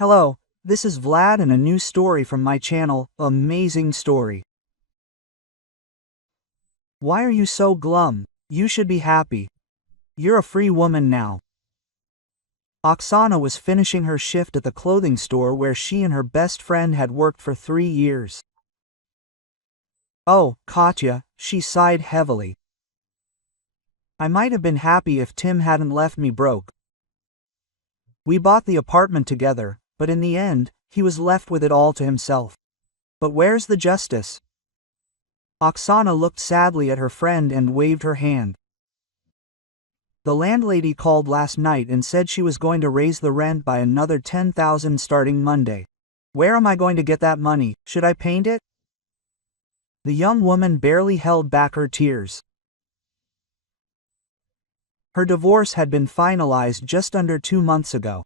Hello, this is Vlad and a new story from my channel, Amazing Story. Why are you so glum? You should be happy. You're a free woman now. Oksana was finishing her shift at the clothing store where she and her best friend had worked for 3 years. Oh, Katya, she sighed heavily. I might have been happy if Tim hadn't left me broke. We bought the apartment together, but in the end, he was left with it all to himself. But where's the justice? Oksana looked sadly at her friend and waved her hand. The landlady called last night and said she was going to raise the rent by another 10,000 starting Monday. Where am I going to get that money? Should I paint it? The young woman barely held back her tears. Her divorce had been finalized just under 2 months ago.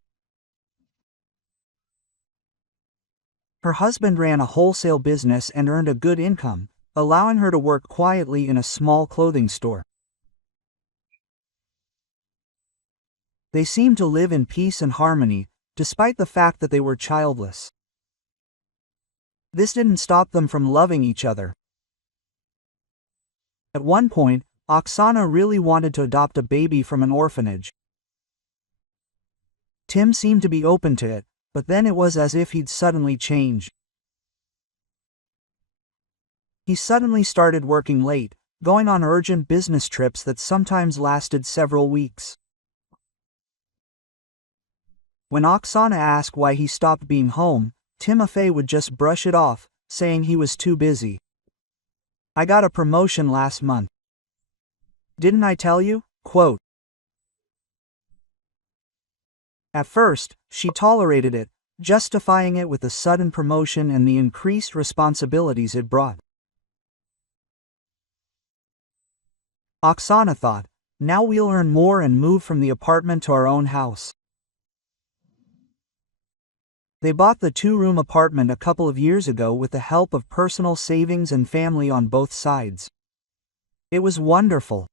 Her husband ran a wholesale business and earned a good income, allowing her to work quietly in a small clothing store. They seemed to live in peace and harmony, despite the fact that they were childless. This didn't stop them from loving each other. At one point, Oksana really wanted to adopt a baby from an orphanage. Tim seemed to be open to it, but then it was as if he'd suddenly changed. He suddenly started working late, going on urgent business trips that sometimes lasted several weeks. When Oksana asked why he stopped being home, Timofey would just brush it off, saying he was too busy. I got a promotion last month. Didn't I tell you? Quote. At first, she tolerated it, justifying it with the sudden promotion and the increased responsibilities it brought. Oksana thought, now we'll earn more and move from the apartment to our own house. They bought the 2-room apartment a couple of years ago with the help of personal savings and family on both sides. It was wonderful.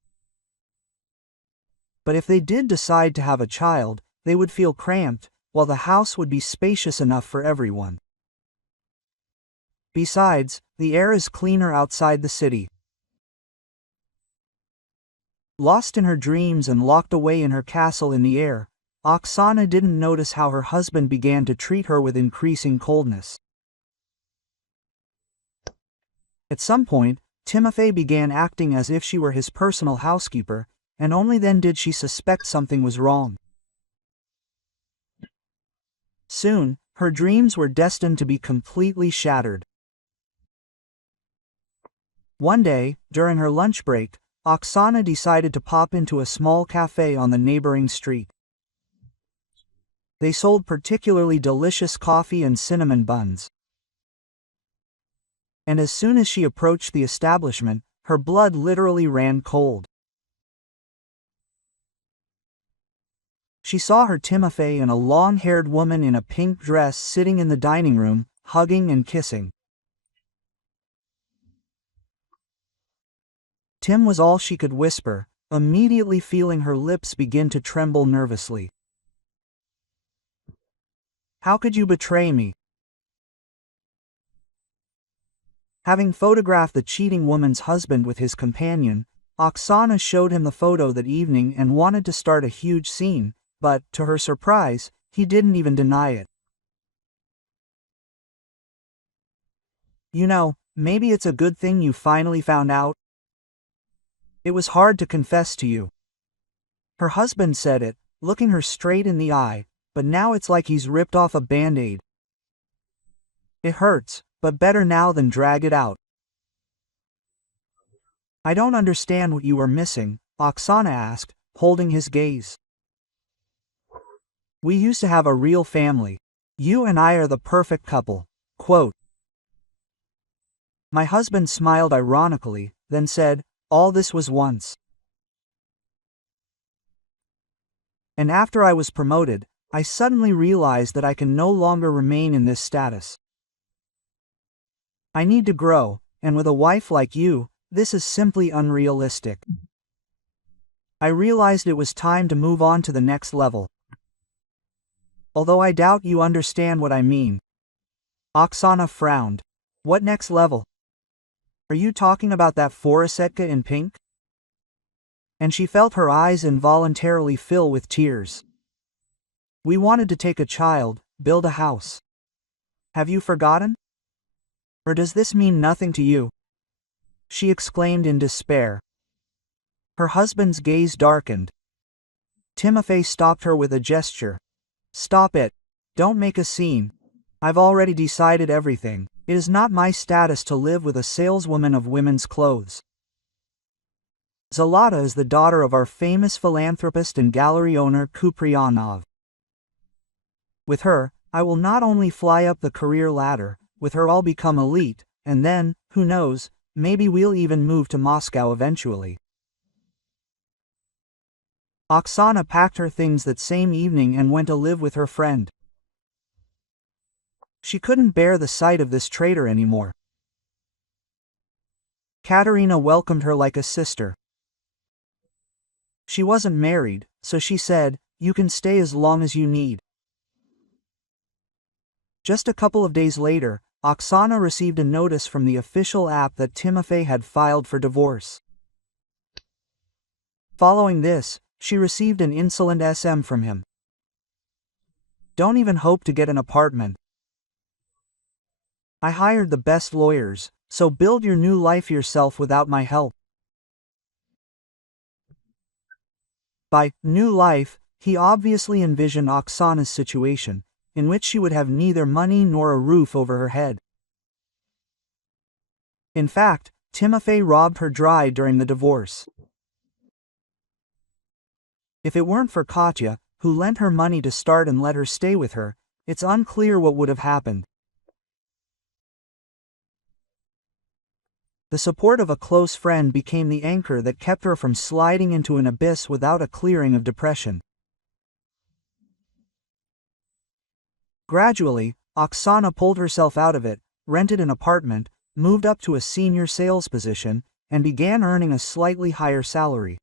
But if they did decide to have a child, they would feel cramped, while the house would be spacious enough for everyone. Besides, the air is cleaner outside the city. Lost in her dreams and locked away in her castle in the air, Oksana didn't notice how her husband began to treat her with increasing coldness. At some point, Timofey began acting as if she were his personal housekeeper, and only then did she suspect something was wrong. Soon, her dreams were destined to be completely shattered. One day, during her lunch break, Oksana decided to pop into a small cafe on the neighboring street. They sold particularly delicious coffee and cinnamon buns. And as soon as she approached the establishment, her blood literally ran cold. She saw her Timofey and a long-haired woman in a pink dress sitting in the dining room, hugging and kissing. Tim was all she could whisper, immediately feeling her lips begin to tremble nervously. How could you betray me? Having photographed the cheating woman's husband with his companion, Oksana showed him the photo that evening and wanted to start a huge scene, but, to her surprise, he didn't even deny it. You know, maybe it's a good thing you finally found out. It was hard to confess to you. Her husband said it, looking her straight in the eye, but now it's like he's ripped off a band-aid. It hurts, but better now than drag it out. I don't understand what you were missing, Oksana asked, holding his gaze. We used to have a real family. You and I are the perfect couple. Quote. My husband smiled ironically, then said, all this was once. And after I was promoted, I suddenly realized that I can no longer remain in this status. I need to grow, and with a wife like you, this is simply unrealistic. I realized it was time to move on to the next level. although I doubt you understand what I mean. Oksana frowned. What next level? Are you talking about that Forasetka in pink? And she felt her eyes involuntarily fill with tears. We wanted to take a child, build a house. Have you forgotten? Or does this mean nothing to you? She exclaimed in despair. Her husband's gaze darkened. Timofey stopped her with a gesture. Stop it. Don't make a scene. I've already decided everything. It is not my status to live with a saleswoman of women's clothes. Zalata is the daughter of our famous philanthropist and gallery owner Kupriyanov. With her, I will not only fly up the career ladder, with her I'll become elite, and then, who knows, maybe we'll even move to Moscow eventually. Oksana packed her things that same evening and went to live with her friend. She couldn't bear the sight of this traitor anymore. Katerina welcomed her like a sister. She wasn't married, so she said, "You can stay as long as you need." Just a couple of days later, Oksana received a notice from the official app that Timofey had filed for divorce. Following this, she received an insolent SM from him. Don't even hope to get an apartment. I hired the best lawyers, so build your new life yourself without my help. By new life, he obviously envisioned Oksana's situation, in which she would have neither money nor a roof over her head. In fact, Timofey robbed her dry during the divorce. If it weren't for Katya, who lent her money to start and let her stay with her, it's unclear what would have happened. The support of a close friend became the anchor that kept her from sliding into an abyss without a clearing of depression. Gradually, Oksana pulled herself out of it, rented an apartment, moved up to a senior sales position, and began earning a slightly higher salary.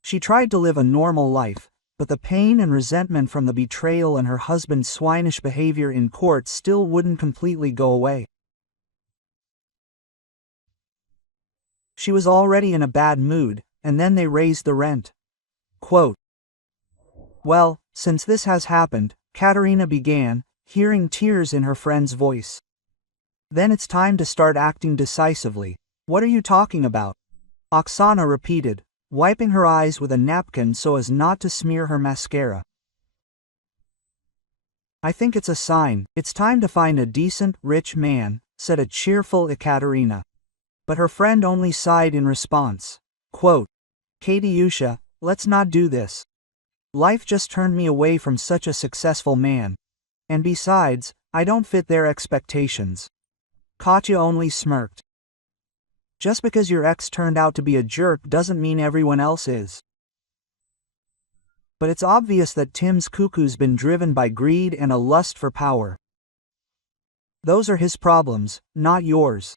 She tried to live a normal life, but the pain and resentment from the betrayal and her husband's swinish behavior in court still wouldn't completely go away. She was already in a bad mood, and then they raised the rent. Quote, "Well, since this has happened," Katerina began, hearing tears in her friend's voice. "Then it's time to start acting decisively." "What are you talking about?" Oksana repeated, wiping her eyes with a napkin so as not to smear her mascara. "I think it's a sign. It's time to find a decent, rich man," said a cheerful Ekaterina. But her friend only sighed in response. Quote, "Katyusha, let's not do this. Life just turned me away from such a successful man. And besides, I don't fit their expectations." Katya only smirked. Just because your ex turned out to be a jerk doesn't mean everyone else is. But it's obvious that Tim's cuckoo's been driven by greed and a lust for power. Those are his problems, not yours.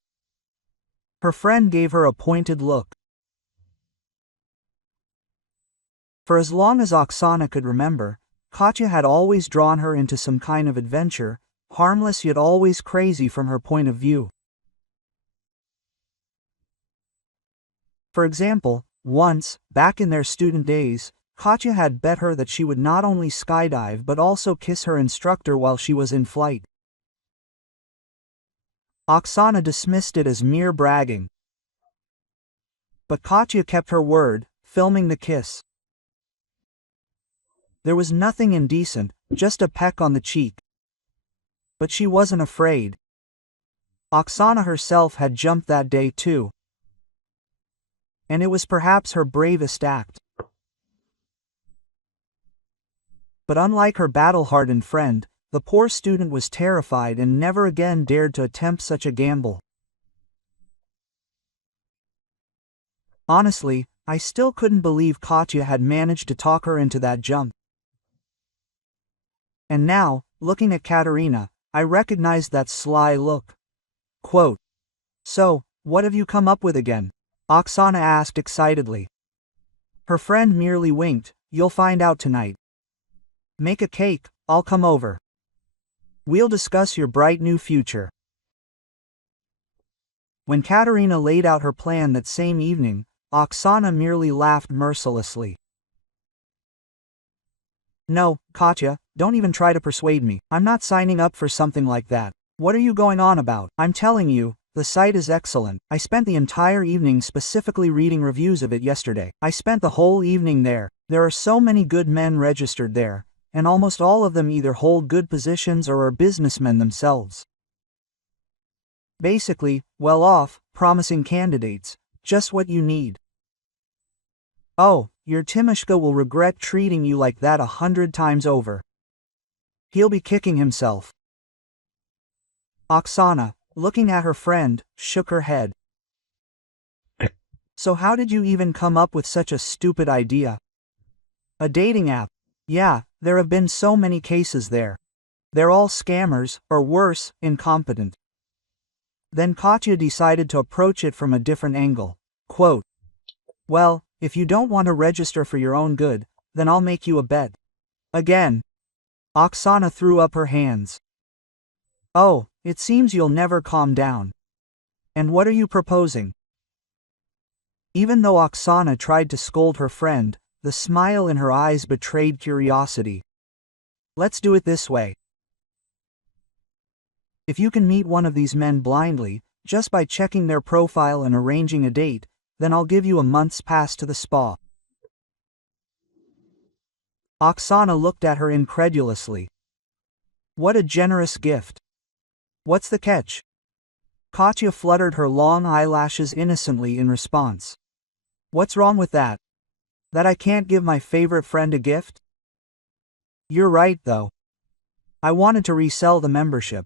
Her friend gave her a pointed look. For as long as Oksana could remember, Katya had always drawn her into some kind of adventure, harmless yet always crazy from her point of view. For example, once, back in their student days, Katya had bet her that she would not only skydive but also kiss her instructor while she was in flight. Oksana dismissed it as mere bragging. But Katya kept her word, filming the kiss. There was nothing indecent, just a peck on the cheek. But she wasn't afraid. Oksana herself had jumped that day too. And it was perhaps her bravest act. But unlike her battle-hardened friend, the poor student was terrified and never again dared to attempt such a gamble. Honestly, I still couldn't believe Katya had managed to talk her into that jump. And now, looking at Katerina, I recognized that sly look. Quote, "So, what have you come up with again?" Oksana asked excitedly. Her friend merely winked, You'll find out tonight. Make a cake, I'll come over. We'll discuss your bright new future. When Katerina laid out her plan that same evening, Oksana merely laughed mercilessly. No, Katya, don't even try to persuade me. I'm not signing up for something like that. What are you going on about? I'm telling you, the site is excellent. I spent the entire evening specifically reading reviews of it yesterday. I spent the whole evening there. There are so many good men registered there, and almost all of them either hold good positions or are businessmen themselves. Basically, well-off, promising candidates. Just what you need. Oh, your Timishka will regret treating you like that 100 times over. He'll be kicking himself. Oksana, looking at her friend, shook her head. So how did you even come up with such a stupid idea? A dating app. Yeah, there have been so many cases there. They're all scammers, or worse, incompetent. Then Katya decided to approach it from a different angle. Quote, well, if you don't want to register for your own good, then I'll make you a bet. Again. Oksana threw up her hands. Oh, it seems you'll never calm down. And what are you proposing? Even though Oksana tried to scold her friend, the smile in her eyes betrayed curiosity. Let's do it this way. If you can meet one of these men blindly, just by checking their profile and arranging a date, then I'll give you a month's pass to the spa. Oksana looked at her incredulously. What a generous gift. What's the catch? Katya fluttered her long eyelashes innocently in response. What's wrong with that? That I can't give my favorite friend a gift? You're right though. I wanted to resell the membership.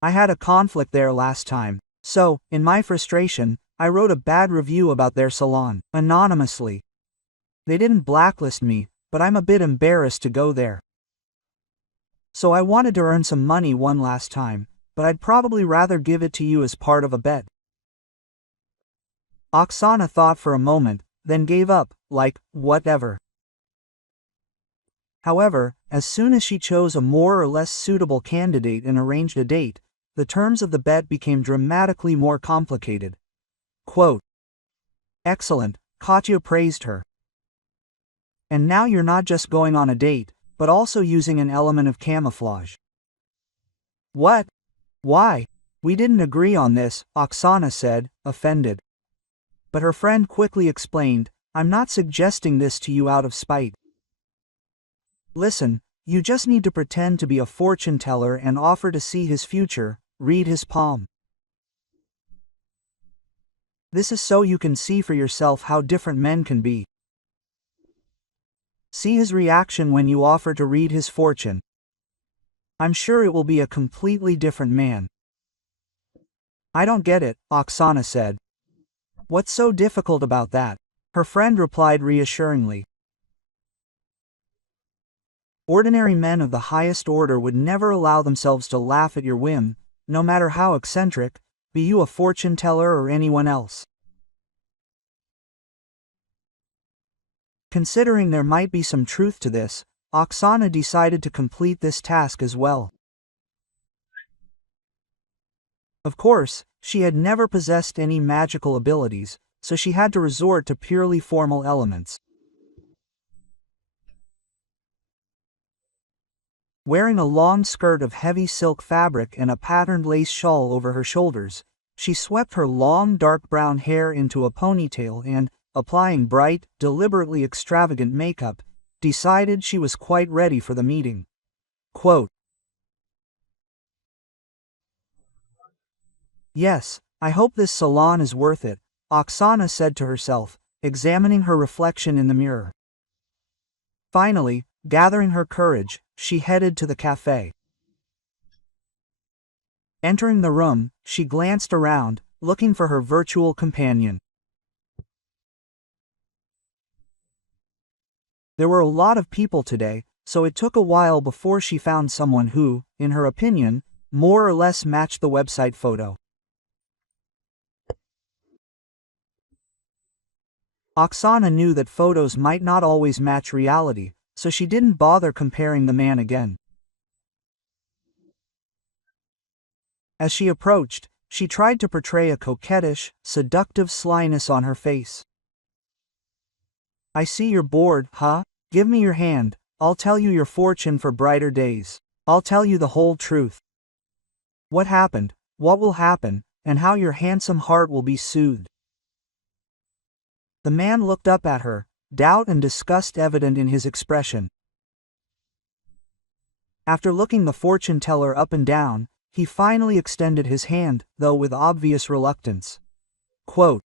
I had a conflict there last time, so, in my frustration, I wrote a bad review about their salon, anonymously. They didn't blacklist me, but I'm a bit embarrassed to go there. So I wanted to earn some money one last time, but I'd probably rather give it to you as part of a bet. Oksana thought for a moment, then gave up, like, whatever. However, as soon as she chose a more or less suitable candidate and arranged a date, the terms of the bet became dramatically more complicated. Quote, excellent, Katya praised her. And now you're not just going on a date, but also using an element of camouflage. What? Why? We didn't agree on this, Oksana said, offended. But her friend quickly explained, I'm not suggesting this to you out of spite. Listen, you just need to pretend to be a fortune teller and offer to see his future, read his palm. This is so you can see for yourself how different men can be. See his reaction when you offer to read his fortune. I'm sure it will be a completely different man. I don't get it, Oksana said. What's so difficult about that? Her friend replied reassuringly. Ordinary men of the highest order would never allow themselves to laugh at your whim, no matter how eccentric, be you a fortune teller or anyone else. Considering there might be some truth to this, Oksana decided to complete this task as well. Of course, she had never possessed any magical abilities, so she had to resort to purely formal elements. Wearing a long skirt of heavy silk fabric and a patterned lace shawl over her shoulders, she swept her long dark brown hair into a ponytail and, applying bright, deliberately extravagant makeup, decided she was quite ready for the meeting. Quote, yes, I hope this salon is worth it, Oksana said to herself, examining her reflection in the mirror. Finally, gathering her courage, she headed to the cafe. Entering the room, she glanced around, looking for her virtual companion. There were a lot of people today, so it took a while before she found someone who, in her opinion, more or less matched the website photo. Oksana knew that photos might not always match reality, so she didn't bother comparing the man again. As she approached, she tried to portray a coquettish, seductive slyness on her face. "I see you're bored, huh? Give me your hand, I'll tell you your fortune for brighter days. I'll tell you the whole truth. What happened, what will happen, and how your handsome heart will be soothed." The man looked up at her, doubt and disgust evident in his expression. After looking the fortune teller up and down, he finally extended his hand, though with obvious reluctance. Quote,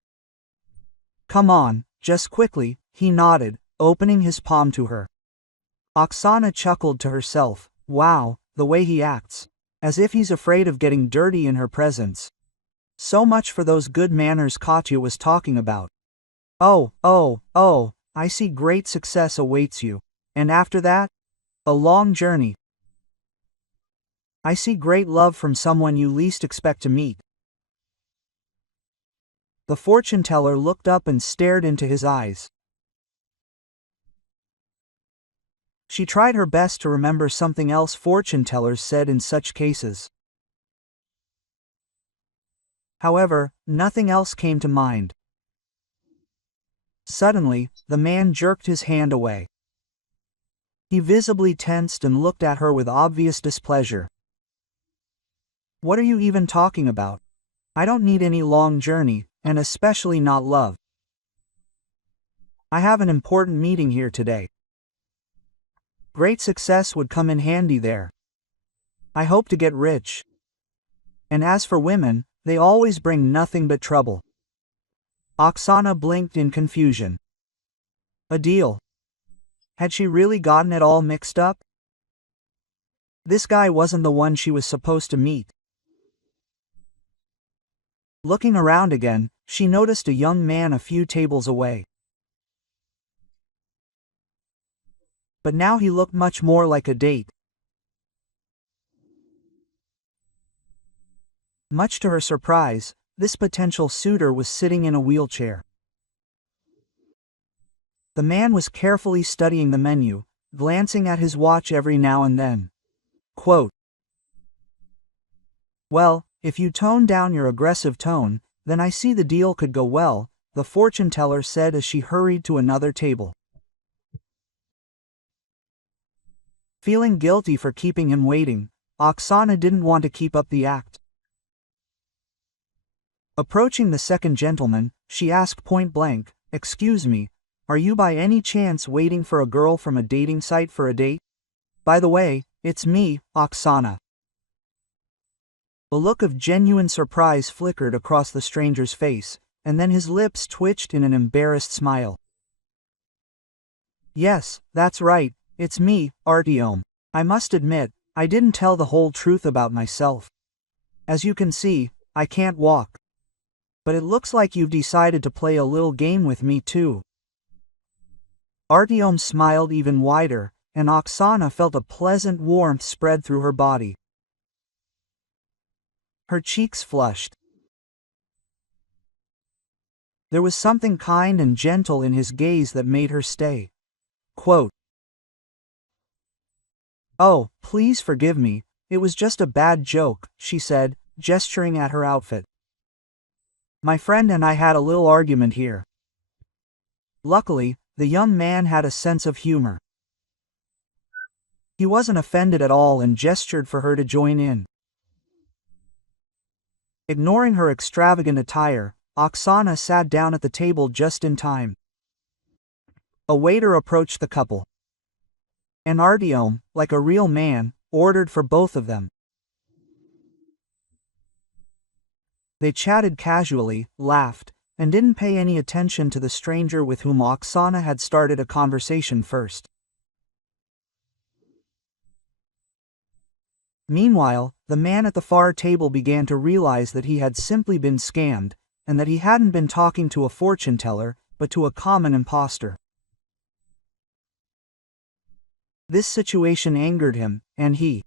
"Come on, just quickly," he nodded, opening his palm to her. Oksana chuckled to herself, "Wow, the way he acts. As if he's afraid of getting dirty in her presence. So much for those good manners Katya was talking about. Oh, I see great success awaits you. And after that? A long journey. I see great love from someone you least expect to meet." The fortune teller looked up and stared into his eyes. She tried her best to remember something else fortune tellers said in such cases. However, nothing else came to mind. Suddenly, the man jerked his hand away. He visibly tensed and looked at her with obvious displeasure. "What are you even talking about? I don't need any long journey, and especially not love. I have an important meeting here today. Great success would come in handy there. I hope to get rich. And as for women, they always bring nothing but trouble." Oksana blinked in confusion. A deal? Had she really gotten it all mixed up? This guy wasn't the one she was supposed to meet. Looking around again, she noticed a young man a few tables away. But now he looked much more like a date. Much to her surprise, this potential suitor was sitting in a wheelchair. The man was carefully studying the menu, glancing at his watch every now and then. Quote, "Well, if you tone down your aggressive tone, then I see the deal could go well," the fortune teller said as she hurried to another table. Feeling guilty for keeping him waiting, Oksana didn't want to keep up the act. Approaching the second gentleman, she asked point blank, "Excuse me, are you by any chance waiting for a girl from a dating site for a date? By the way, it's me, Oksana." A look of genuine surprise flickered across the stranger's face, and then his lips twitched in an embarrassed smile. "Yes, that's right, it's me, Artyom. I must admit, I didn't tell the whole truth about myself. As you can see, I can't walk. But it looks like you've decided to play a little game with me too." Artyom smiled even wider, and Oksana felt a pleasant warmth spread through her body. Her cheeks flushed. There was something kind and gentle in his gaze that made her stay. Quote, "Oh, please forgive me, it was just a bad joke," she said, gesturing at her outfit. "My friend and I had a little argument here." Luckily, the young man had a sense of humor. He wasn't offended at all and gestured for her to join in. Ignoring her extravagant attire, Oksana sat down at the table just in time. A waiter approached the couple. And Artyom, like a real man, ordered for both of them. They chatted casually, laughed, and didn't pay any attention to the stranger with whom Oksana had started a conversation first. Meanwhile, the man at the far table began to realize that he had simply been scammed, and that he hadn't been talking to a fortune teller, but to a common imposter. This situation angered him, and he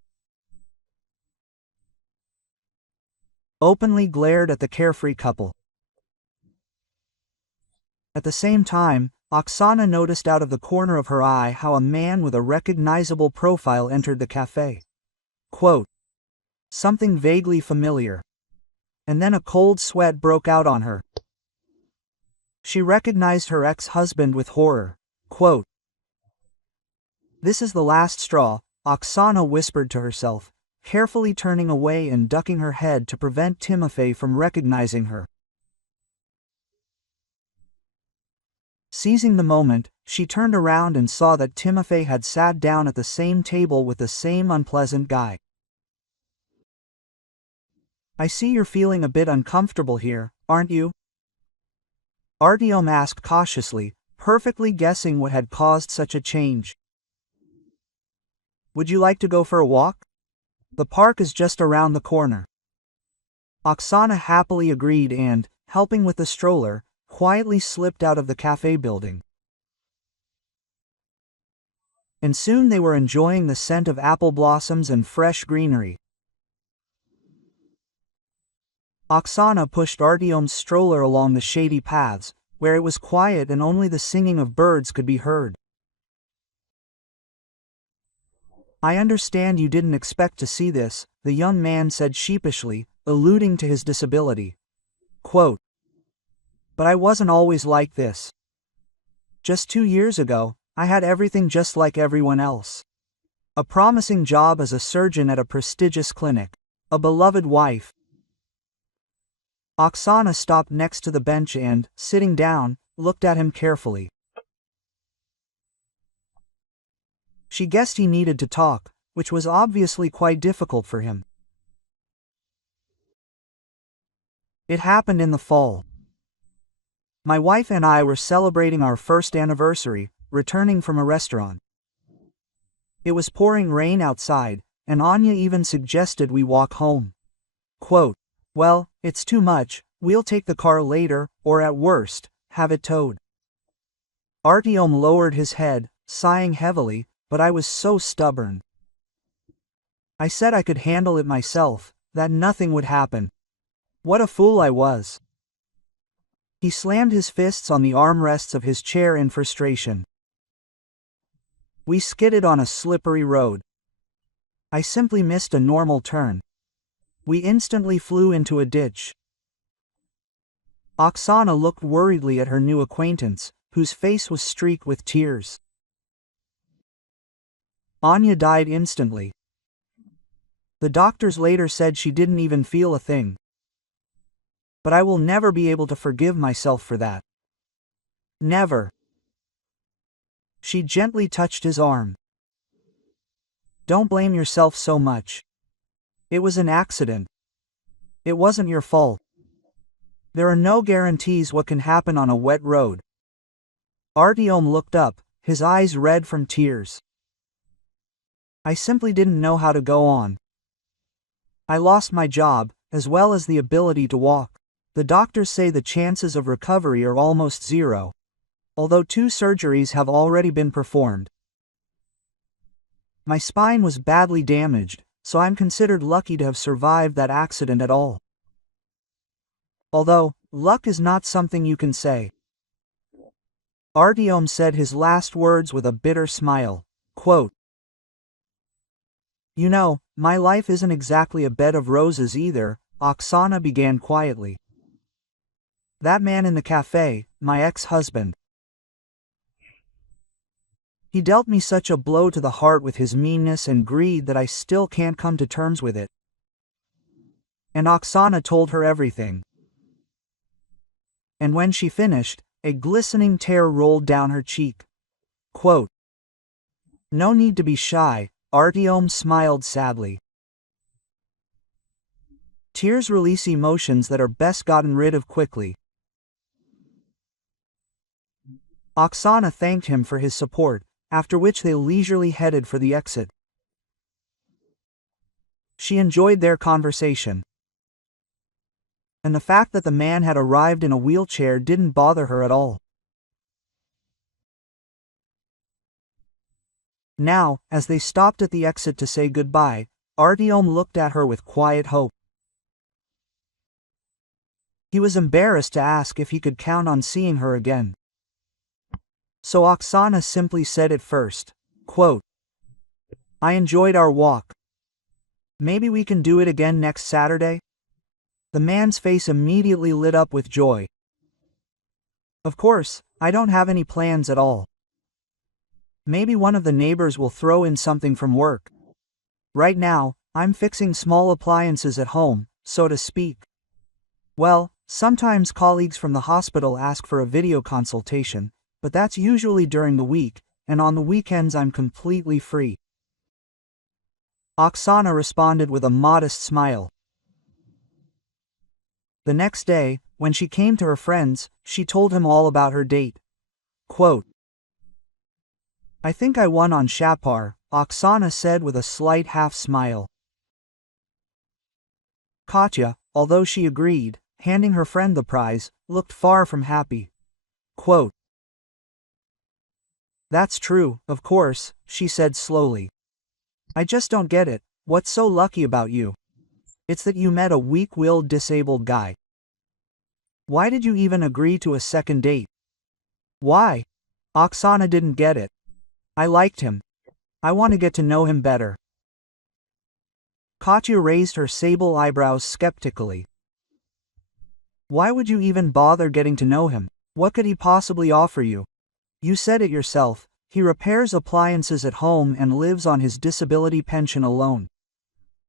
openly glared at the carefree couple. At the same time, Oksana noticed out of the corner of her eye how a man with a recognizable profile entered the cafe. Quote, something vaguely familiar. And then a cold sweat broke out on her. She recognized her ex-husband with horror. Quote, this is the last straw, Oksana whispered to herself, carefully turning away and ducking her head to prevent Timofey from recognizing her. Seizing the moment, she turned around and saw that Timofey had sat down at the same table with the same unpleasant guy. I see you're feeling a bit uncomfortable here, aren't you? Artyom asked cautiously, perfectly guessing what had caused such a change. Would you like to go for a walk? The park is just around the corner. Oksana happily agreed and, helping with the stroller, quietly slipped out of the cafe building. And soon they were enjoying the scent of apple blossoms and fresh greenery. Oksana pushed Artyom's stroller along the shady paths, where it was quiet and only the singing of birds could be heard. I understand you didn't expect to see this, the young man said sheepishly, alluding to his disability. Quote, but I wasn't always like this. Just 2 years ago, I had everything just like everyone else. A promising job as a surgeon at a prestigious clinic. A beloved wife. Oksana stopped next to the bench and, sitting down, looked at him carefully. She guessed he needed to talk, which was obviously quite difficult for him. It happened in the fall. My wife and I were celebrating our first anniversary, returning from a restaurant. It was pouring rain outside, and Anya even suggested we walk home. Quote, well, it's too much, we'll take the car later, or at worst, have it towed. Artyom lowered his head, sighing heavily, but I was so stubborn. I said I could handle it myself, that nothing would happen. What a fool I was. He slammed his fists on the armrests of his chair in frustration. We skidded on a slippery road. I simply missed a normal turn. We instantly flew into a ditch. Oksana looked worriedly at her new acquaintance, whose face was streaked with tears. Anya died instantly. The doctors later said she didn't even feel a thing. But I will never be able to forgive myself for that. Never. She gently touched his arm. Don't blame yourself so much. It was an accident. It wasn't your fault. There are no guarantees what can happen on a wet road. Artyom looked up, his eyes red from tears. I simply didn't know how to go on. I lost my job, as well as the ability to walk. The doctors say the chances of recovery are almost zero, although 2 surgeries have already been performed. My spine was badly damaged, so I'm considered lucky to have survived that accident at all. Although, luck is not something you can say. Artyom said his last words with a bitter smile. Quote, you know, my life isn't exactly a bed of roses either, Oksana began quietly. That man in the cafe, my ex-husband. He dealt me such a blow to the heart with his meanness and greed that I still can't come to terms with it. And Oksana told her everything. And when she finished, a glistening tear rolled down her cheek. Quote, no need to be shy, Artyom smiled sadly. Tears release emotions that are best gotten rid of quickly. Oksana thanked him for his support, after which they leisurely headed for the exit. She enjoyed their conversation. And the fact that the man had arrived in a wheelchair didn't bother her at all. Now, as they stopped at the exit to say goodbye, Artyom looked at her with quiet hope. He was embarrassed to ask if he could count on seeing her again. So Oksana simply said it first. Quote, I enjoyed our walk. Maybe we can do it again next Saturday? The man's face immediately lit up with joy. Of course, I don't have any plans at all. Maybe one of the neighbors will throw in something from work. Right now, I'm fixing small appliances at home, so to speak. Well, sometimes colleagues from the hospital ask for a video consultation, but that's usually during the week, and on the weekends I'm completely free. Oksana responded with a modest smile. The next day, when she came to her friends, she told him all about her date. Quote, I think I won on Shapar, Oksana said with a slight half-smile. Katya, although she agreed, handing her friend the prize, looked far from happy. Quote, That's true, of course, she said slowly. I just don't get it, what's so lucky about you? It's that you met a weak-willed disabled guy. Why did you even agree to a second date? Why? Oksana didn't get it. I liked him. I want to get to know him better. Katya raised her sable eyebrows skeptically. Why would you even bother getting to know him? What could he possibly offer you? You said it yourself, he repairs appliances at home and lives on his disability pension alone.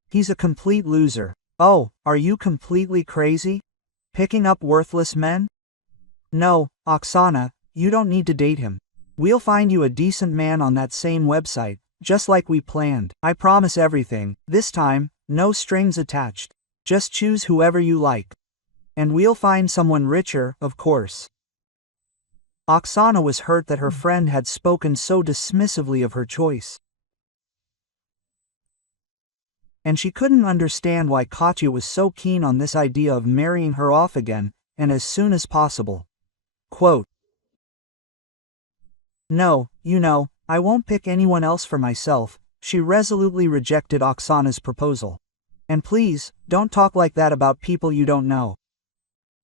He's a complete loser. Oh, are you completely crazy? Picking up worthless men? No, Oksana, you don't need to date him. We'll find you a decent man on that same website, just like we planned. I promise everything, this time, no strings attached. Just choose whoever you like. And we'll find someone richer, of course. Oksana was hurt that her friend had spoken so dismissively of her choice. And she couldn't understand why Katya was so keen on this idea of marrying her off again, and as soon as possible. Quote, No, I won't pick anyone else for myself, she resolutely rejected Oksana's proposal. And please, don't talk like that about people you don't know.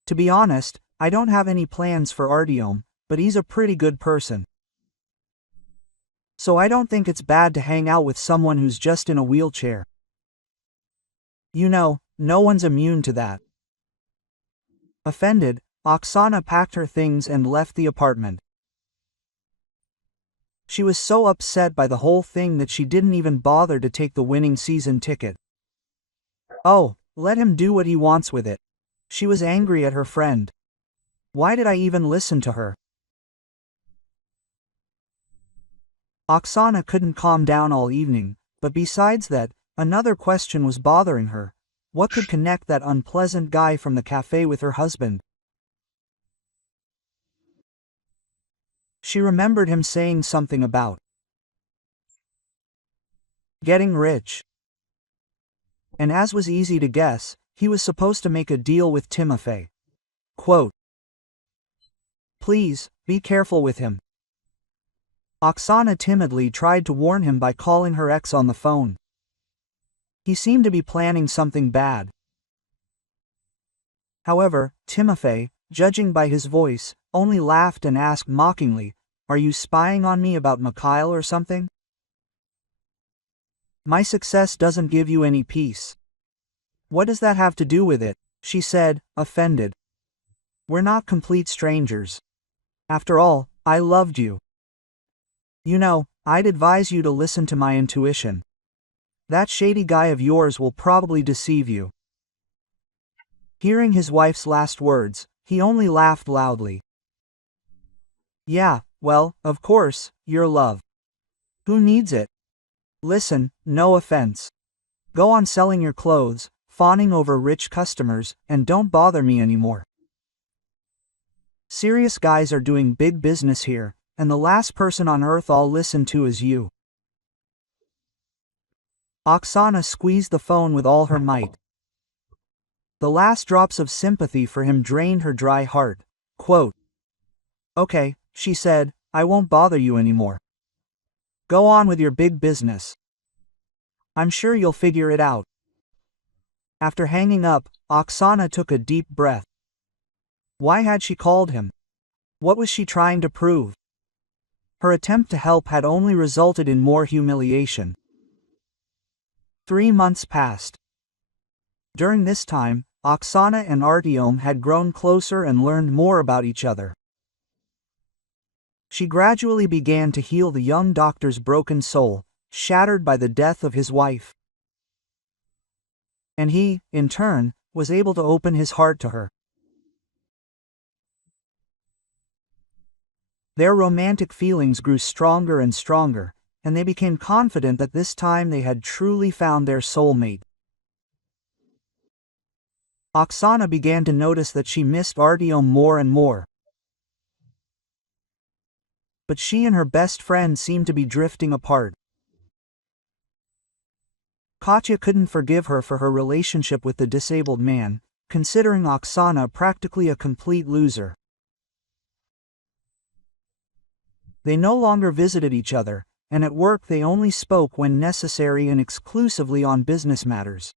To be honest, I don't have any plans for Artyom, but he's a pretty good person. So I don't think it's bad to hang out with someone who's just in a wheelchair. No one's immune to that. Offended, Oksana packed her things and left the apartment. She was so upset by the whole thing that she didn't even bother to take the winning season ticket. Oh, let him do what he wants with it. She was angry at her friend. Why did I even listen to her? Oksana couldn't calm down all evening, but besides that, another question was bothering her. What could connect that unpleasant guy from the cafe with her husband? She remembered him saying something about getting rich. And as was easy to guess, he was supposed to make a deal with Timofey. Quote, Please, be careful with him. Oksana timidly tried to warn him by calling her ex on the phone. He seemed to be planning something bad. However, Timofey, judging by his voice, only laughed and asked mockingly, Are you spying on me about Mikhail or something? My success doesn't give you any peace. What does that have to do with it? She said, offended. We're not complete strangers. After all, I loved you. I'd advise you to listen to my intuition. That shady guy of yours will probably deceive you. Hearing his wife's last words, he only laughed loudly. Yeah, well, of course, your love. Who needs it? Listen, no offense. Go on selling your clothes, fawning over rich customers, and don't bother me anymore. Serious guys are doing big business here, and the last person on earth I'll listen to is you. Oksana squeezed the phone with all her might. The last drops of sympathy for him drained her dry heart. Quote, Okay, she said, I won't bother you anymore. Go on with your big business. I'm sure you'll figure it out. After hanging up, Oksana took a deep breath. Why had she called him? What was she trying to prove? Her attempt to help had only resulted in more humiliation. 3 months passed. During this time, Oksana and Artyom had grown closer and learned more about each other. She gradually began to heal the young doctor's broken soul, shattered by the death of his wife. And he, in turn, was able to open his heart to her. Their romantic feelings grew stronger and stronger, and they became confident that this time they had truly found their soulmate. Oksana began to notice that she missed Artyom more and more. But she and her best friend seemed to be drifting apart. Katya couldn't forgive her for her relationship with the disabled man, considering Oksana practically a complete loser. They no longer visited each other, and at work they only spoke when necessary and exclusively on business matters.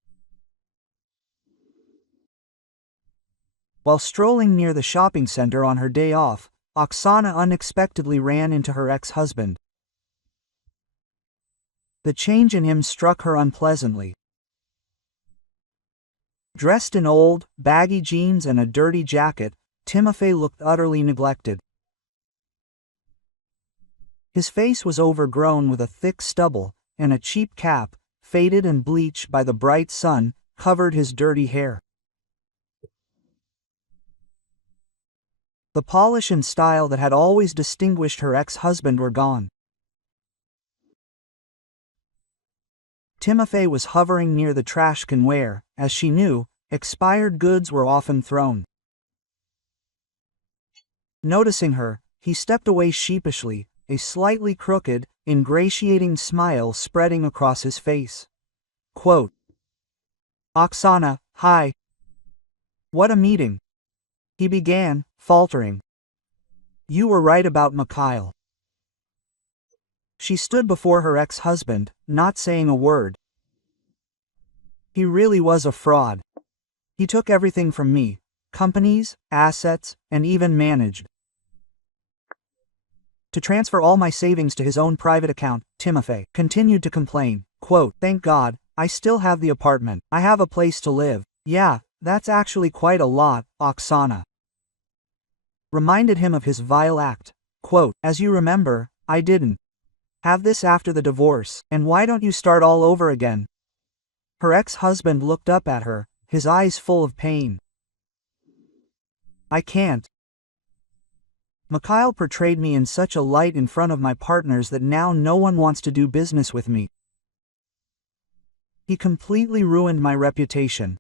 While strolling near the shopping center on her day off, Oksana unexpectedly ran into her ex-husband. The change in him struck her unpleasantly. Dressed in old, baggy jeans and a dirty jacket, Timofey looked utterly neglected. His face was overgrown with a thick stubble, and a cheap cap, faded and bleached by the bright sun, covered his dirty hair. The polish and style that had always distinguished her ex-husband were gone. Timofey was hovering near the trash can where, as she knew, expired goods were often thrown. Noticing her, he stepped away sheepishly, a slightly crooked, ingratiating smile spreading across his face. Quote, "Oksana, hi. What a meeting," he began, faltering. "You were right about Mikhail." She stood before her ex-husband, not saying a word. "He really was a fraud. He took everything from me, companies, assets, and even managed to transfer all my savings to his own private account." Timofey continued to complain, quote, "Thank God, I still have the apartment. I have a place to live." "Yeah, that's actually quite a lot," Oksana reminded him of his vile act. Quote, "As you remember, I didn't have this after the divorce, and why don't you start all over again?" Her ex-husband looked up at her, his eyes full of pain. "I can't. Mikhail portrayed me in such a light in front of my partners that now no one wants to do business with me. He completely ruined my reputation.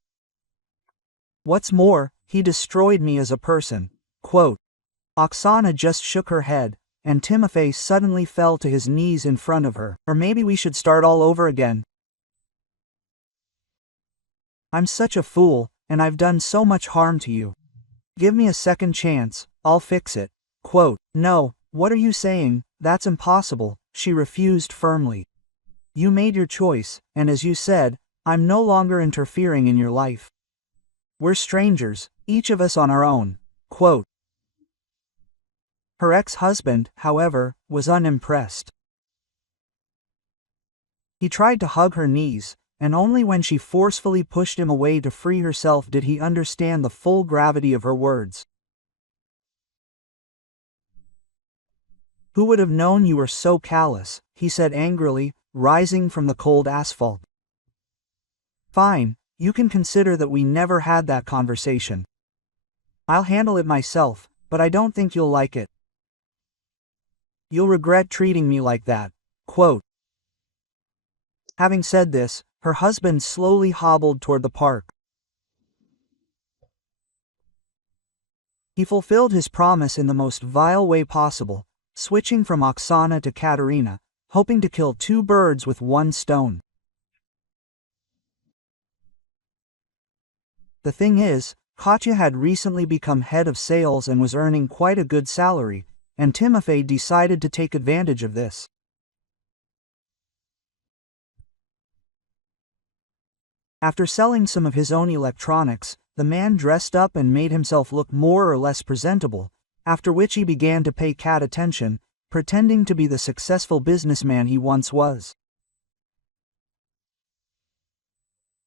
What's more, he destroyed me as a person." Quote, Oksana just shook her head, and Timofey suddenly fell to his knees in front of her. "Or maybe we should start all over again. I'm such a fool, and I've done so much harm to you. Give me a second chance, I'll fix it." Quote, "No, what are you saying? That's impossible," she refused firmly. "You made your choice, and as you said, I'm no longer interfering in your life. We're strangers, each of us on our own." Quote. Her ex-husband, however, was unimpressed. He tried to hug her knees, and only when she forcefully pushed him away to free herself did he understand the full gravity of her words. "Who would have known you were so callous?" he said angrily, rising from the cold asphalt. "Fine, you can consider that we never had that conversation. I'll handle it myself, but I don't think you'll like it. You'll regret treating me like that." Quote. Having said this, her husband slowly hobbled toward the park. He fulfilled his promise in the most vile way possible, switching from Oksana to Katerina, hoping to kill 2 birds with 1 stone. The thing is, Katya had recently become head of sales and was earning quite a good salary, and Timofey decided to take advantage of this. After selling some of his own electronics, the man dressed up and made himself look more or less presentable, after which he began to pay Kat attention, pretending to be the successful businessman he once was.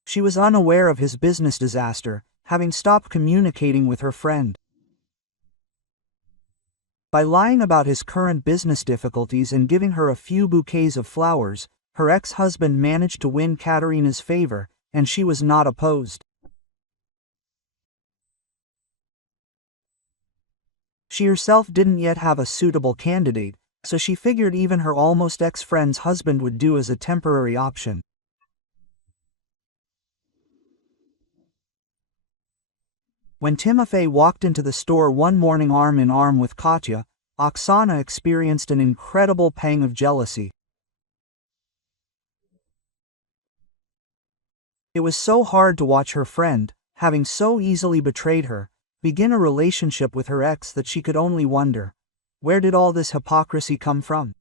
She was unaware of his business disaster, having stopped communicating with her friend. By lying about his current business difficulties and giving her a few bouquets of flowers, her ex-husband managed to win Katerina's favor, and she was not opposed. She herself didn't yet have a suitable candidate, so she figured even her almost ex-friend's husband would do as a temporary option. When Timofey walked into the store one morning arm in arm with Katya, Oksana experienced an incredible pang of jealousy. It was so hard to watch her friend, having so easily betrayed her, begin a relationship with her ex that she could only wonder, where did all this hypocrisy come from?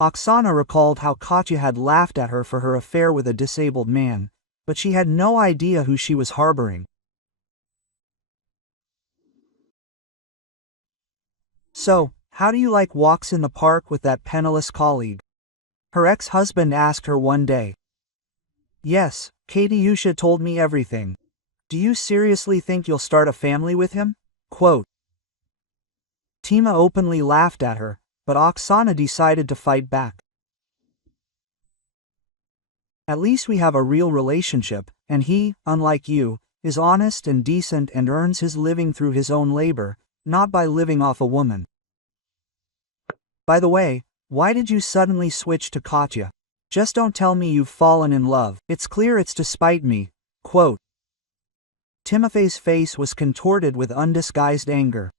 Oksana recalled how Katya had laughed at her for her affair with a disabled man, but she had no idea who she was harboring. "So, how do you like walks in the park with that penniless colleague?" her ex-husband asked her one day. "Yes, Katyusha told me everything. Do you seriously think you'll start a family with him?" Quote. Tima openly laughed at her, but Oksana decided to fight back. "At least we have a real relationship, and he, unlike you, is honest and decent and earns his living through his own labor, not by living off a woman. By the way, why did you suddenly switch to Katya? Just don't tell me you've fallen in love. It's clear it's to spite me." Quote. Timofey's face was contorted with undisguised anger.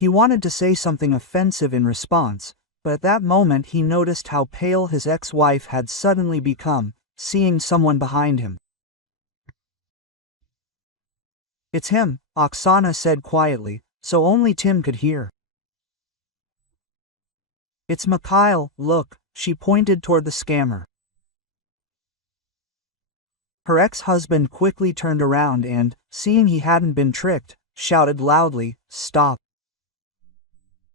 He wanted to say something offensive in response, but at that moment he noticed how pale his ex-wife had suddenly become, seeing someone behind him. "It's him," Oksana said quietly, so only Tim could hear. "It's Mikhail, look," she pointed toward the scammer. Her ex-husband quickly turned around and, seeing he hadn't been tricked, shouted loudly, "Stop.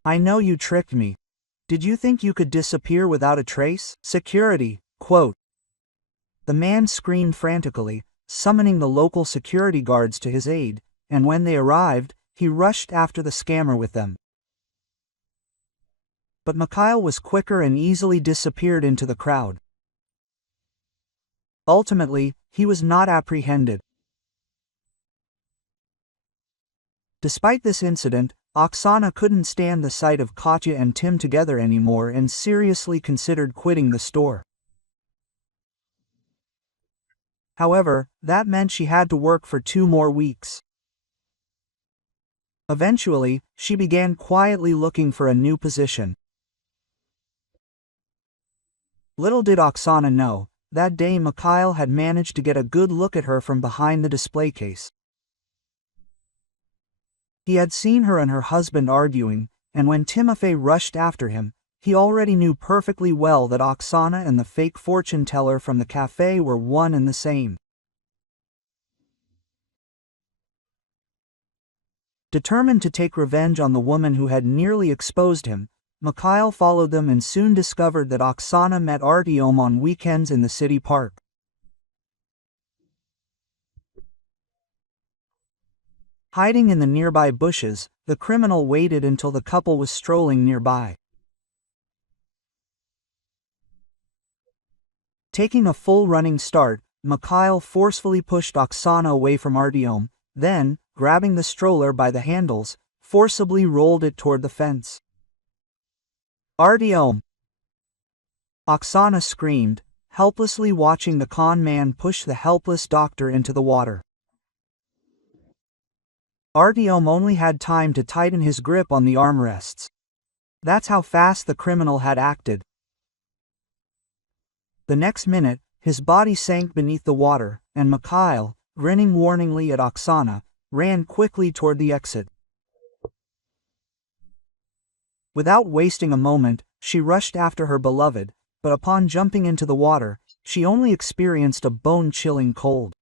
I know you tricked me. Did you think you could disappear without a trace? Security!" Quote. The man screamed frantically, summoning the local security guards to his aid, and when they arrived, he rushed after the scammer with them. But Mikhail was quicker and easily disappeared into the crowd. Ultimately, he was not apprehended. Despite this incident, Oksana couldn't stand the sight of Katya and Tim together anymore and seriously considered quitting the store. However, that meant she had to work for 2 more weeks. Eventually, she began quietly looking for a new position. Little did Oksana know, that day Mikhail had managed to get a good look at her from behind the display case. He had seen her and her husband arguing, and when Timofey rushed after him, he already knew perfectly well that Oksana and the fake fortune teller from the cafe were one and the same. Determined to take revenge on the woman who had nearly exposed him, Mikhail followed them and soon discovered that Oksana met Artyom on weekends in the city park. Hiding in the nearby bushes, the criminal waited until the couple was strolling nearby. Taking a full running start, Mikhail forcefully pushed Oksana away from Artyom, then, grabbing the stroller by the handles, forcibly rolled it toward the fence. "Artyom!" Oksana screamed, helplessly watching the con man push the helpless doctor into the water. Artyom only had time to tighten his grip on the armrests. That's how fast the criminal had acted. The next minute, his body sank beneath the water, and Mikhail, grinning warningly at Oksana, ran quickly toward the exit. Without wasting a moment, she rushed after her beloved, but upon jumping into the water, she only experienced a bone-chilling cold.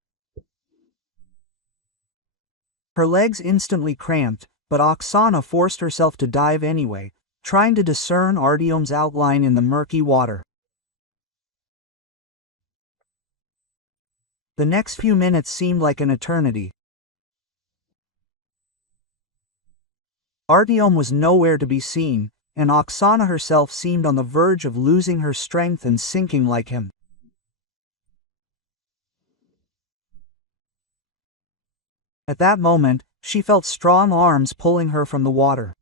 Her legs instantly cramped, but Oksana forced herself to dive anyway, trying to discern Artyom's outline in the murky water. The next few minutes seemed like an eternity. Artyom was nowhere to be seen, and Oksana herself seemed on the verge of losing her strength and sinking like him. At that moment, she felt strong arms pulling her from the water.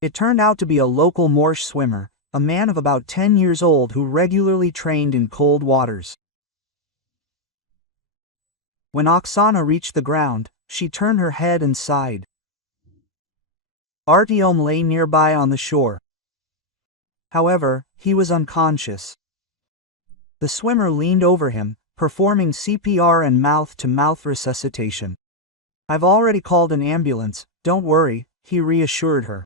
It turned out to be a local marsh swimmer, a man of about 10 years old who regularly trained in cold waters. When Oksana reached the ground, she turned her head and sighed. Artyom lay nearby on the shore. However, he was unconscious. The swimmer leaned over him, performing CPR and mouth-to-mouth resuscitation. "I've already called an ambulance, don't worry," he reassured her.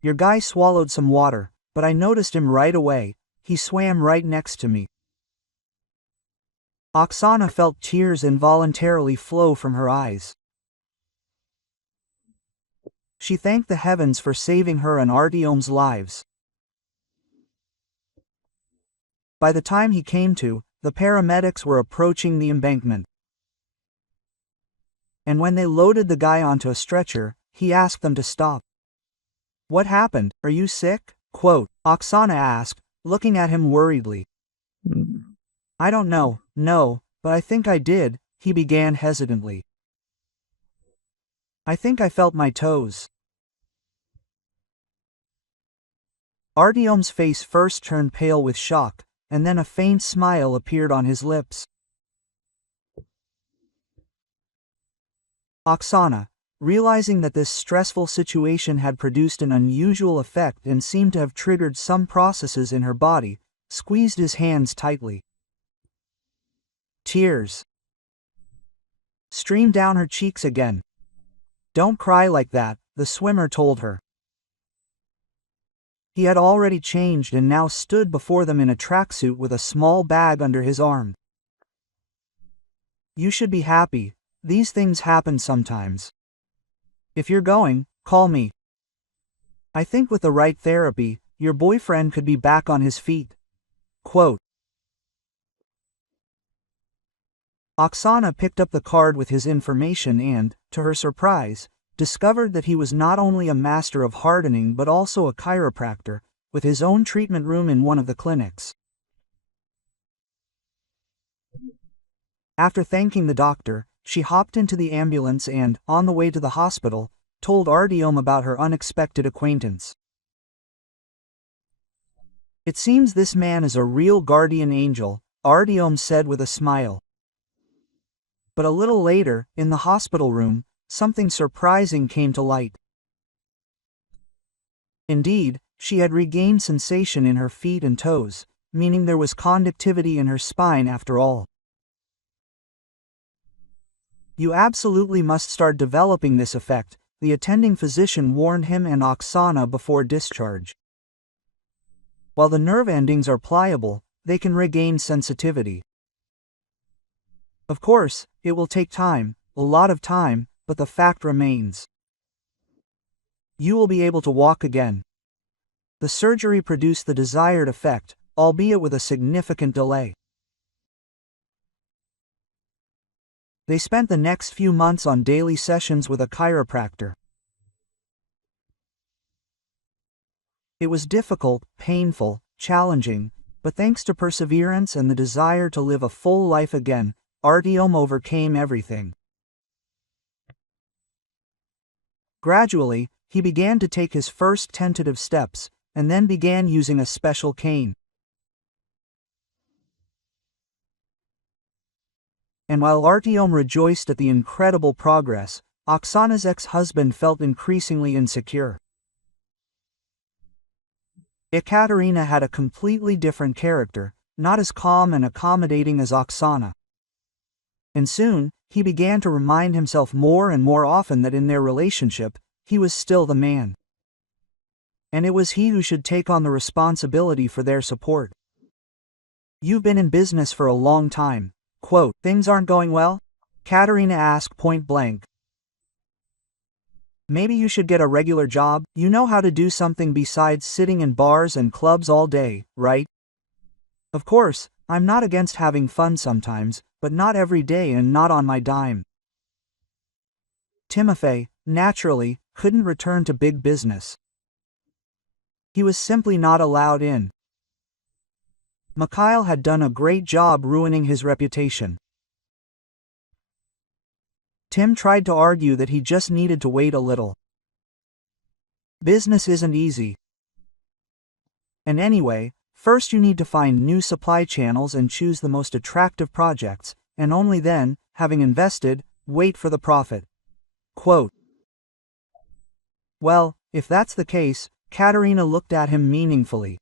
"Your guy swallowed some water, but I noticed him right away, he swam right next to me." Oksana felt tears involuntarily flow from her eyes. She thanked the heavens for saving her and Artyom's lives. By the time he came to, the paramedics were approaching the embankment. And when they loaded the guy onto a stretcher, he asked them to stop. "What happened? Are you sick?" Oksana asked, looking at him worriedly. "I don't know, no, but I think I did," he began hesitantly. "I think I felt my toes." Artyom's face first turned pale with shock, and then a faint smile appeared on his lips. Oksana, realizing that this stressful situation had produced an unusual effect and seemed to have triggered some processes in her body, squeezed his hands tightly. Tears streamed down her cheeks again. "Don't cry like that," the swimmer told her. He had already changed and now stood before them in a tracksuit with a small bag under his arm. "You should be happy, these things happen sometimes. If you're going, call me. I think with the right therapy, your boyfriend could be back on his feet." Oksana picked up the card with his information and, to her surprise, discovered that he was not only a master of hardening but also a chiropractor, with his own treatment room in one of the clinics. After thanking the doctor, she hopped into the ambulance and, on the way to the hospital, told Artyom about her unexpected acquaintance. "It seems this man is a real guardian angel," Artyom said with a smile. But a little later, in the hospital room, something surprising came to light. Indeed, she had regained sensation in her feet and toes, meaning there was conductivity in her spine after all. "You absolutely must start developing this effect," the attending physician warned him and Oksana before discharge. "While the nerve endings are pliable, they can regain sensitivity. Of course, it will take time, a lot of time, but the fact remains. You will be able to walk again." The surgery produced the desired effect, albeit with a significant delay. They spent the next few months on daily sessions with a chiropractor. It was difficult, painful, challenging, but thanks to perseverance and the desire to live a full life again, Artyom overcame everything. Gradually, he began to take his first tentative steps, and then began using a special cane. And while Artyom rejoiced at the incredible progress, Oksana's ex-husband felt increasingly insecure. Ekaterina had a completely different character, not as calm and accommodating as Oksana. And soon, he began to remind himself more and more often that in their relationship, he was still the man. And it was he who should take on the responsibility for their support. "You've been in business for a long time," Quote, "Things aren't going well?" Katerina asked point blank. "Maybe you should get a regular job. You know how to do something besides sitting in bars and clubs all day, right?" "Of course, I'm not against having fun sometimes, but not every day and not on my dime." Timofey, naturally, couldn't return to big business. He was simply not allowed in. Mikhail had done a great job ruining his reputation. Tim tried to argue that he just needed to wait a little. Business isn't easy. And anyway, first you need to find new supply channels and choose the most attractive projects, and only then, having invested, wait for the profit. Quote. Well, if that's the case, Katerina looked at him meaningfully.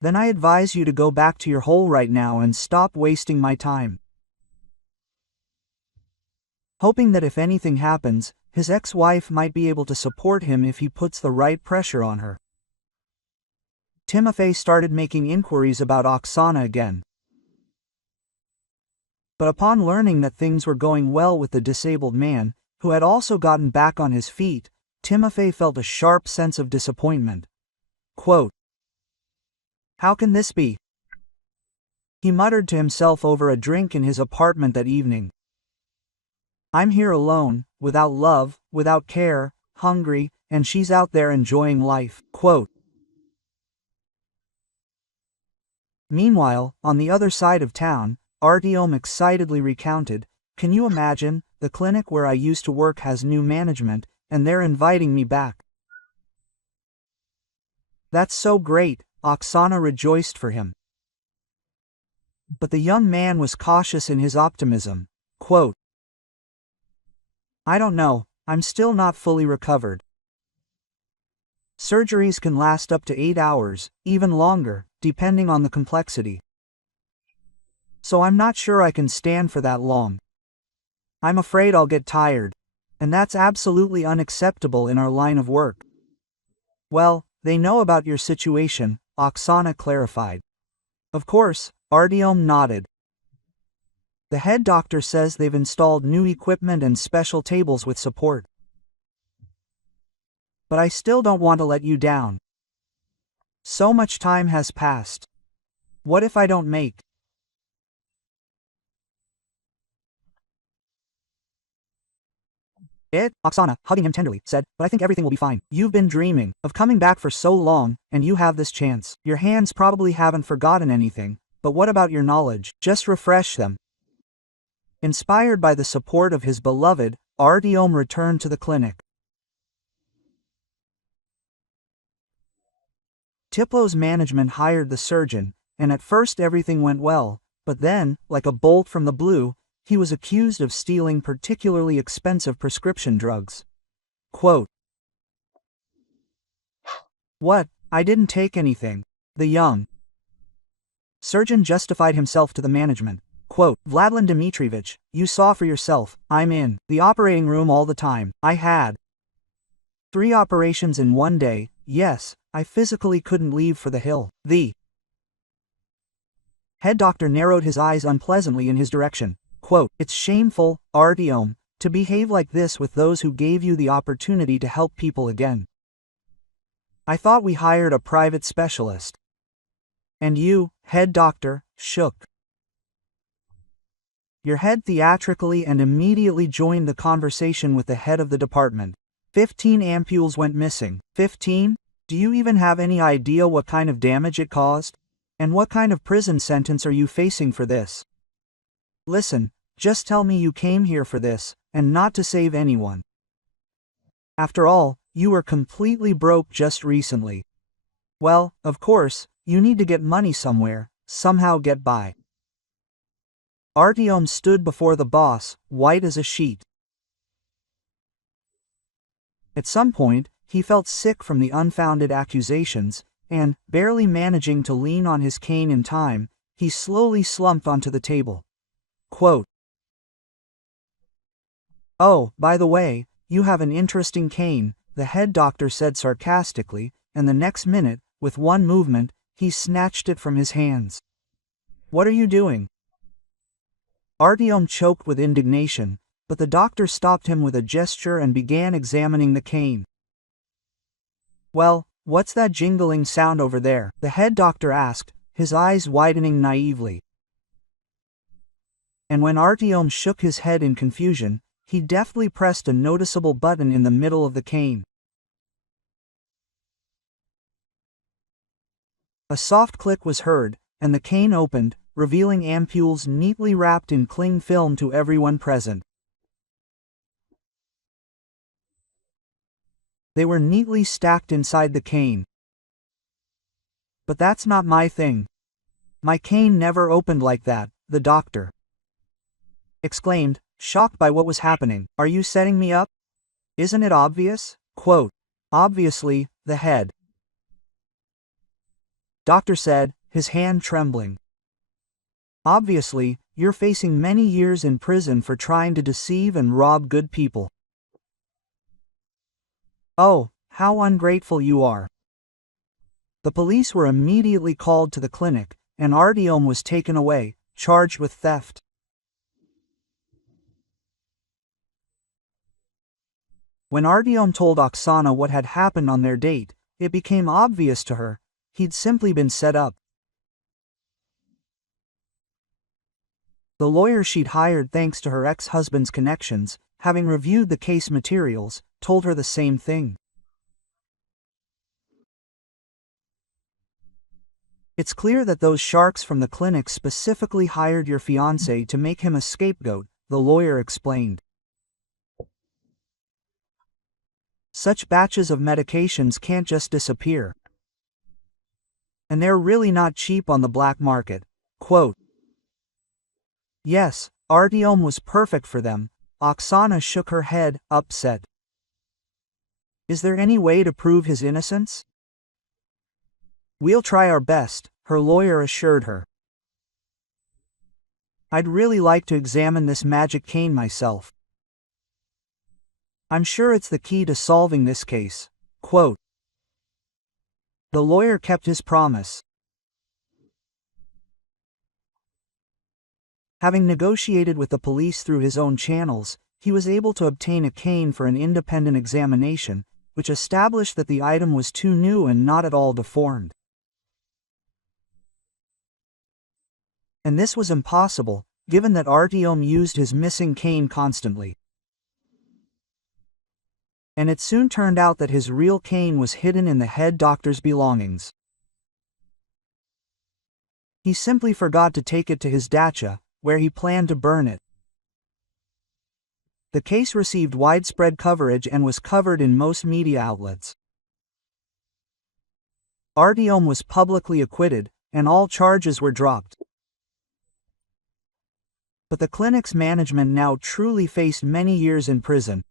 Then I advise you to go back to your hole right now and stop wasting my time. Hoping that if anything happens, his ex-wife might be able to support him if he puts the right pressure on her. Timofey started making inquiries about Oksana again. But upon learning that things were going well with the disabled man, who had also gotten back on his feet, Timofey felt a sharp sense of disappointment. Quote, "How can this be?" he muttered to himself over a drink in his apartment that evening. "I'm here alone, without love, without care, hungry, and she's out there enjoying life." Quote. Meanwhile, on the other side of town, Artyom excitedly recounted, "Can you imagine, the clinic where I used to work has new management, and they're inviting me back." "That's so great," Oksana rejoiced for him. But the young man was cautious in his optimism. Quote, "I don't know, I'm still not fully recovered. Surgeries can last up to 8 hours, even longer, depending on the complexity. So I'm not sure I can stand for that long. I'm afraid I'll get tired. And that's absolutely unacceptable in our line of work." "Well, they know about your situation," Oksana clarified. "Of course," Artyom nodded. "The head doctor says they've installed new equipment and special tables with support. But I still don't want to let you down. So much time has passed. What if I don't make it?" Oksana, hugging him tenderly, said, "But I think everything will be fine. You've been dreaming of coming back for so long, and you have this chance. Your hands probably haven't forgotten anything, but what about your knowledge? Just refresh them." Inspired by the support of his beloved, Artyom returned to the clinic. Tiplo's management hired the surgeon, and at first everything went well, but then, like a bolt from the blue, he was accused of stealing particularly expensive prescription drugs. Quote, "What? I didn't take anything." The young surgeon justified himself to the management. Quote, "Vladlen Dmitrievich, you saw for yourself, I'm in the operating room all the time. I had 3 operations in one day. Yes, I physically couldn't leave for the hill." The head doctor narrowed his eyes unpleasantly in his direction. Quote, "It's shameful, Artyom, to behave like this with those who gave you the opportunity to help people again. I thought we hired a private specialist." And you, head doctor, shook your head theatrically and immediately joined the conversation with the head of the department. 15 ampules went missing. 15? Do you even have any idea what kind of damage it caused? And what kind of prison sentence are you facing for this? Listen, just tell me you came here for this, and not to save anyone. After all, you were completely broke just recently. Well, of course, you need to get money somewhere, somehow get by." Artyom stood before the boss, white as a sheet. At some point, he felt sick from the unfounded accusations, and, barely managing to lean on his cane in time, he slowly slumped onto the table. Quote, "Oh, by the way, you have an interesting cane," the head doctor said sarcastically, and the next minute, with one movement, he snatched it from his hands. "What are you doing?" Artyom choked with indignation, but the doctor stopped him with a gesture and began examining the cane. "Well, what's that jingling sound over there?" the head doctor asked, his eyes widening naively. And when Artyom shook his head in confusion, he deftly pressed a noticeable button in the middle of the cane. A soft click was heard, and the cane opened, revealing ampules neatly wrapped in cling film to everyone present. They were neatly stacked inside the cane. "But that's not my thing. My cane never opened like that," the doctor exclaimed, shocked by what was happening. "Are you setting me up? Isn't it obvious?" Quote, "Obviously," the head doctor said, his hand trembling. "Obviously, you're facing many years in prison for trying to deceive and rob good people." "Oh, how ungrateful you are." The police were immediately called to the clinic, and Artyom was taken away, charged with theft. When Artyom told Oksana what had happened on their date, it became obvious to her, he'd simply been set up. The lawyer she'd hired thanks to her ex-husband's connections, having reviewed the case materials, told her the same thing. "It's clear that those sharks from the clinic specifically hired your fiancé to make him a scapegoat," the lawyer explained. "Such batches of medications can't just disappear. And they're really not cheap on the black market." Quote, "Yes, Artyom was perfect for them." Oksana shook her head, upset. "Is there any way to prove his innocence?" "We'll try our best," her lawyer assured her. "I'd really like to examine this magic cane myself. I'm sure it's the key to solving this case." Quote, the lawyer kept his promise. Having negotiated with the police through his own channels, he was able to obtain a cane for an independent examination, which established that the item was too new and not at all deformed. And this was impossible, given that Artyom used his missing cane constantly. And it soon turned out that his real cane was hidden in the head doctor's belongings. He simply forgot to take it to his dacha, where he planned to burn it. The case received widespread coverage and was covered in most media outlets. Artyom was publicly acquitted, and all charges were dropped. But the clinic's management now truly faced many years in prison.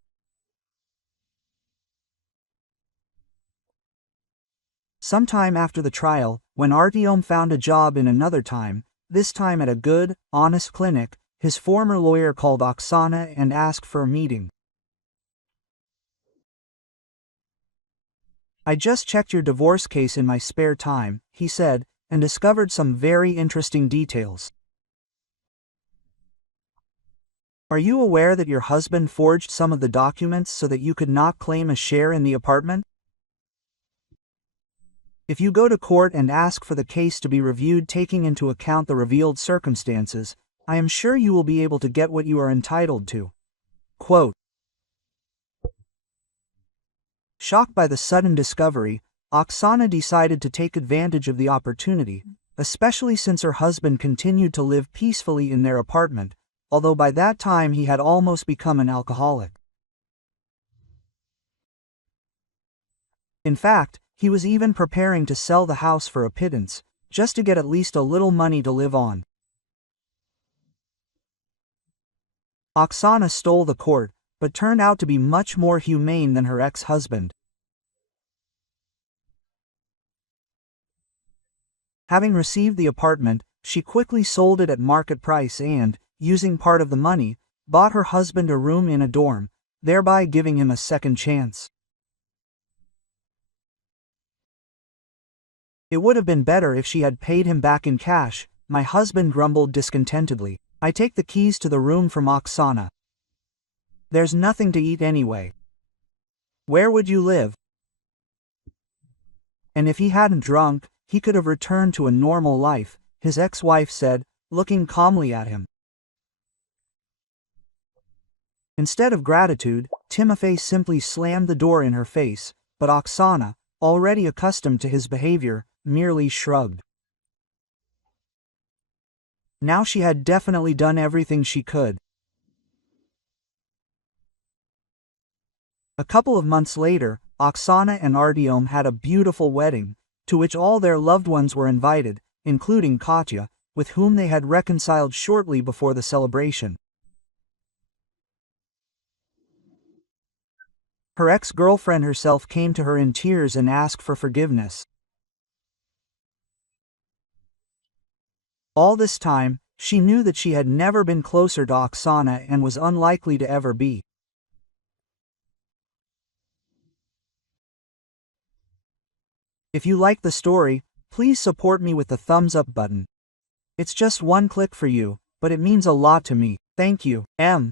Sometime after the trial, when Artyom found a job in another time, this time at a good, honest clinic, his former lawyer called Oksana and asked for a meeting. "I just checked your divorce case in my spare time," he said, "and discovered some very interesting details. Are you aware that your husband forged some of the documents so that you could not claim a share in the apartment? If you go to court and ask for the case to be reviewed taking into account the revealed circumstances, I am sure you will be able to get what you are entitled to." Quote, shocked by the sudden discovery, Oksana decided to take advantage of the opportunity, especially since her husband continued to live peacefully in their apartment, although by that time he had almost become an alcoholic. In fact, he was even preparing to sell the house for a pittance, just to get at least a little money to live on. Oksana stole the court, but turned out to be much more humane than her ex-husband. Having received the apartment, she quickly sold it at market price and, using part of the money, bought her husband a room in a dorm, thereby giving him a second chance. "It would have been better if she had paid him back in cash," my husband grumbled discontentedly. I take the keys to the room from Oksana. There's nothing to eat anyway. Where would you live? And if he hadn't drunk, he could have returned to a normal life, his ex-wife said, looking calmly at him. Instead of gratitude, Timofey simply slammed the door in her face, but Oksana, already accustomed to his behavior, merely shrugged. Now she had definitely done everything she could. A couple of months later, Oksana and Artyom had a beautiful wedding, to which all their loved ones were invited, including Katya, with whom they had reconciled shortly before the celebration. Her ex-girlfriend herself came to her in tears and asked for forgiveness. All this time, she knew that she had never been closer to Oksana and was unlikely to ever be. If you like the story, please support me with the thumbs up button. It's just one click for you, but it means a lot to me. Thank you. M.